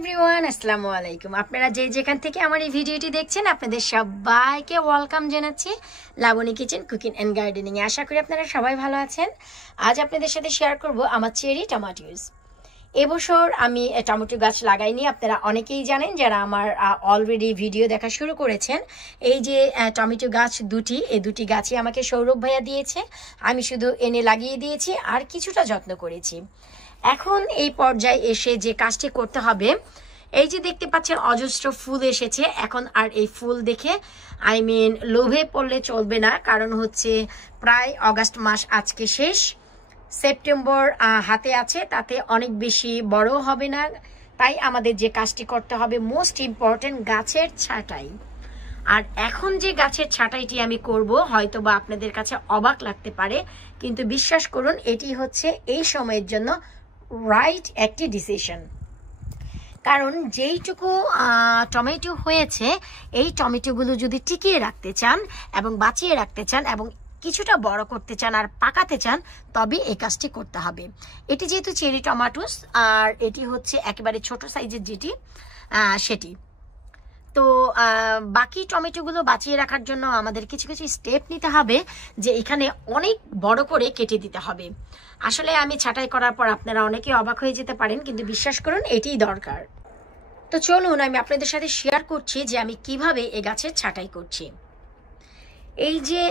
Everyone, আসসালামু আলাইকুম। আপনারা যেখান থেকে আমার এই ভিডিওটি দেখছেন আপনাদের সবাইকে ওয়েলকাম জানাচ্ছি Labani kitchen cooking and gardening এ। আশা করি আপনারা সবাই ভালো আছেন। আজ আপনাদের সাথে শেয়ার করব আমার চেরি টমেটোস। এবছর আমি টমেটো গাছ লাগাইনি, আপনারা অনেকেই জানেন যারা আমার অলরেডি ভিডিও দেখা শুরু করেছেন। এই যে টমেটো গাছ এই দুটি গাছই আমাকে সৌরভ ভাইয়া দিয়েছে, আমি শুধু এনে লাগিয়ে দিয়েছি আর কিছুটা যত্ন করেছি। এখন এই পর্যায়ে এসে যে কাজটি করতে হবে, এই যে দেখতে পাচ্ছেন অজস্র ফুল এসেছে। এখন আর এই ফুল দেখে লোভে পড়লে চলবে না, কারণ হচ্ছে প্রায় অগাস্ট মাস আজকে শেষ, সেপ্টেম্বর হাতে আছে, তাতে অনেক বেশি বড় হবে না। তাই আমাদের যে কাজটি করতে হবে মোস্ট ইম্পর্টেন্ট, গাছের ছাঁটাই। আর এখন যে গাছের ছাঁটাইটি আমি করব হয়তো বা আপনাদের কাছে অবাক লাগতে পারে, কিন্তু বিশ্বাস করুন এটি হচ্ছে এই সময়ের জন্য রাইট একটি ডিসিশন। কারণ যেইটুকু টমেটো হয়েছে এই টমেটোগুলো যদি টিকিয়ে রাখতে চান এবং বাঁচিয়ে রাখতে চান এবং কিছুটা বড় করতে চান আর পাকাতে চান, তবে এই কাজটি করতে হবে। এটি যেহেতু চেরি টমেটোস আর এটি হচ্ছে একেবারে ছোট সাইজের যেটি সেটি, তো বাকি টমেটোগুলো বাঁচিয়ে রাখার জন্য আমাদের কিছু কিছু স্টেপ নিতে হবে, যে এখানে অনেক বড় করে কেটে দিতে হবে। আসলে আমি ছাঁটাই করার পর আপনারা অনেকে অবাক হয়ে যেতে পারেন, কিন্তু বিশ্বাস করুন এটিই দরকার। তো চলুন আমি আপনাদের সাথে শেয়ার করছি যে আমি কিভাবে এই গাছের ছাঁটাই করছি। এই যে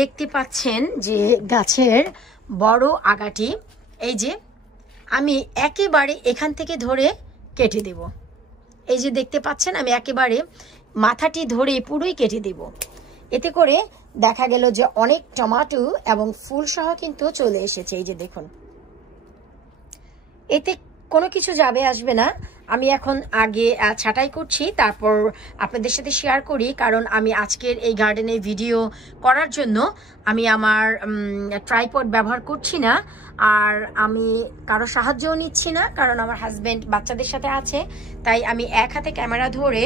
দেখতে পাচ্ছেন যে গাছের বড় আগাটি, এই যে আমি একেবারে এখান থেকে ধরে কেটে দেব। এই যে দেখতে পাচ্ছেন আমি একেবারে মাথাটি ধরে পুরোই কেটে দেব। এতে করে দেখা গেল যে অনেক টমেটো এবং ফুল সহ কিন্তু চলে এসেছে। এই যে দেখুন, এতে কোনো কিছু যাবে আসবে না। আমি এখন আগে ছাঁটাই করছি, তারপর আপনাদের সাথে শেয়ার করি। কারণ আমি আজকের এই গার্ডেনের ভিডিও করার জন্য আমি আমার ট্রাইপড ব্যবহার করছি না, আর আমি কারো সাহায্যও নিচ্ছি না, কারণ আমার হাজবেন্ড বাচ্চাদের সাথে আছে। তাই আমি এক হাতে ক্যামেরা ধরে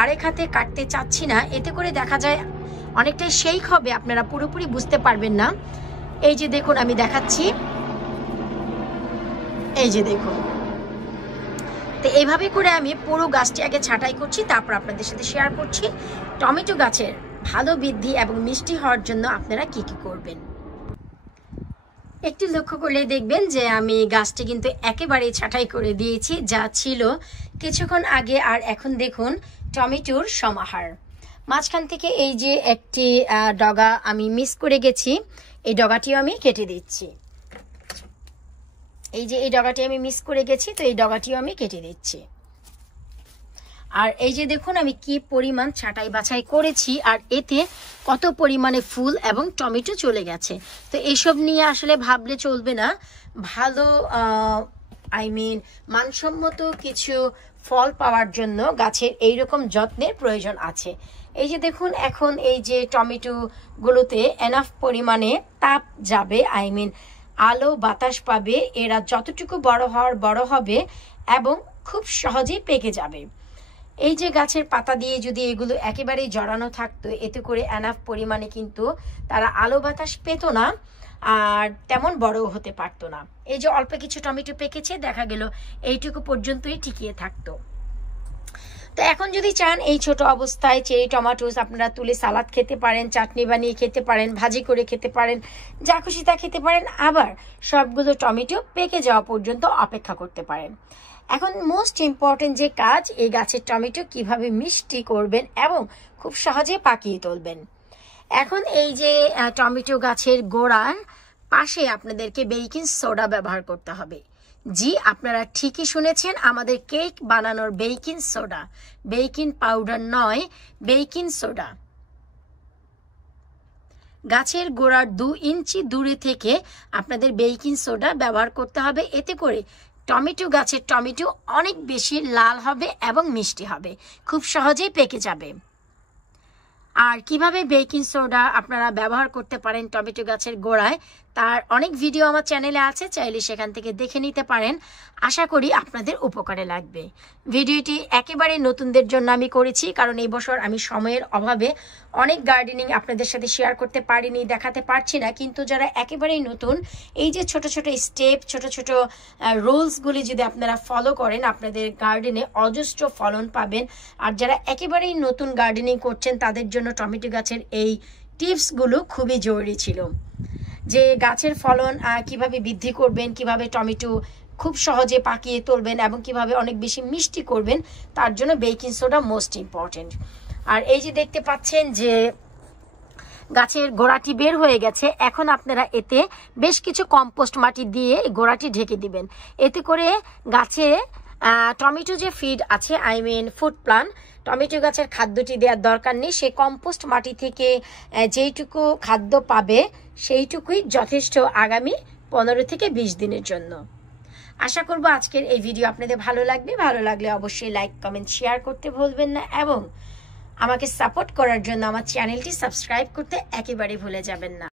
আরেক হাতে কাটতে চাচ্ছি না, এতে করে দেখা যায় অনেকটাই শেক হবে, আপনারা পুরোপুরি বুঝতে পারবেন না। এই যে দেখুন আমি দেখাচ্ছি, এই যে দেখুন। তো এইভাবে করে আমি পুরো গাছটি আগে ছাঁটাই করছি, তারপর আপনাদের সাথে শেয়ার করছি টমেটো গাছের ভালো বৃদ্ধি এবং মিষ্টি হওয়ার জন্য আপনারা কি কি করবেন। একটু লক্ষ্য করলে দেখবেন যে আমি গাছটি কিন্তু একেবারে ছাঁটাই করে দিয়েছি, যা ছিল কিছুক্ষণ আগে। আর এখন দেখুন টমেটোর সমাহার। মাঝখান থেকে এই যে একটি ডগা আমি মিস করে গেছি, এই ডগাটিও আমি কেটে দিচ্ছি। এই যে এই ডগাটি আমি মিস করে গেছি, তো এই ডগাটিও আমি কেটে দিচ্ছি। আর এই যে দেখুন আমি কি পরিমাণ ছাঁটাই বাছাই করেছি, আর এতে কত পরিমাণে ফুল এবং টমেটো চলে গেছে। তো এইসব নিয়ে আসলে ভাবলে চলবে না, ভালো মানসম্মত কিছু ফল পাওয়ার জন্য গাছের এইরকম যত্নের প্রয়োজন আছে। এই যে দেখুন এখন এই যে টমেটো গুলোতে এনাফ পরিমাণে তাপ যাবে, আলো বাতাস পাবে, এরা যতটুকু বড় হবে এবং খুব সহজেই পেকে যাবে। এই যে গাছের পাতা দিয়ে যদি এগুলো একেবারেই জড়ানো থাকতো, এতে করে এনাফ পরিমাণে কিন্তু তারা আলো বাতাস পেত না আর তেমন বড়ও হতে পারতো না। এই যে অল্প কিছু টমেটো পেকেছে, দেখা গেল এইটুকু পর্যন্তই টিকিয়ে থাকতো। তো এখন যদি চান এই ছোট অবস্থায় চেরি টমেটোস আপনারা তুলে সালাদ খেতে পারেন, চাটনি বানিয়ে খেতে পারেন, ভাজি করে খেতে পারেন, যা খুশি তা খেতে পারেন। আবার সবগুলো টমেটো পেকে যাওয়া পর্যন্ত অপেক্ষা করতে পারেন। এখন মোস্ট ইম্পর্টেন্ট যে কাজ, এই গাছের টমেটো কিভাবে মিষ্টি করবেন এবং খুব সহজে পাকিয়ে তুলবেন। এখন এই যে টমেটো গাছের গোড়ার পাশে আপনাদেরকে বেকিং সোডা ব্যবহার করতে হবে। জি, আপনারা ঠিকই শুনেছেন, আমাদের কেক বানানোর বেকিং সোডা, বেকিং পাউডার নয়, বেকিং সোডা। গাছের গোড়ার 2 ইঞ্চি দূরে থেকে আপনাদের বেকিং সোডা ব্যবহার করতে হবে। এতে করে টমেটো গাছের টমেটো অনেক বেশি লাল হবে এবং মিষ্টি হবে, খুব সহজেই পেকে যাবে। আর কিভাবে বেকিং সোডা আপনারা ব্যবহার করতে পারেন টমেটো গাছের গোড়ায়, তার অনেক ভিডিও আমার চ্যানেলে আছে, চাইলে সেখান থেকে দেখে নিতে পারেন। আশা করি আপনাদের উপকারে লাগবে। ভিডিওটি একেবারে নতুনদের জন্য আমি করেছি, কারণ এই বছর আমি সময়ের অভাবে অনেক গার্ডেনিং আপনাদের সাথে শেয়ার করতে পারিনি, দেখাতে পারছি না। কিন্তু যারা একেবারেই নতুন, এই যে ছোট ছোট স্টেপ, ছোট ছোট রুলসগুলি যদি আপনারা ফলো করেন, আপনাদের গার্ডেনে অজস্র ফলন পাবেন। আর যারা একেবারেই নতুন গার্ডেনিং করছেন, তাদের জন্য টমেটো গাছের এই টিপসগুলো খুবই জরুরি ছিল, যে গাছের ফলন কিভাবে বৃদ্ধি করবেন, কিভাবে টমেটো খুব সহজে পাকিয়ে তুলবেন এবং কিভাবে অনেক বেশি মিষ্টি করবেন। তার জন্য বেকিং সোডা মোস্ট ইম্পর্টেন্ট। আর এই যে দেখতে পাচ্ছেন যে গাছের গোড়াটি বের হয়ে গেছে, এখন আপনারা এতে বেশ কিছু কম্পোস্ট মাটি দিয়ে গোড়াটি ঢেকে দিবেন। এতে করে গাছে টমেটো যে ফিড আছে, ফুড প্লান্ট, টমেটো গাছের খাদ্যটি দেওয়ার দরকার নেই। সে কম্পোস্ট মাটি থেকে যেইটুকু খাদ্য পাবে সেইটুকুই যথেষ্ট আগামী 15 থেকে 20 দিনের জন্য। আশা করব আজকের এই ভিডিও আপনাদের ভালো লাগবে। ভালো লাগলে অবশ্যই লাইক, কমেন্ট, শেয়ার করতে ভুলবেন না এবং আমাকে সাপোর্ট করার জন্য আমার চ্যানেলটি সাবস্ক্রাইব করতে একেবারে ভুলে যাবেন না।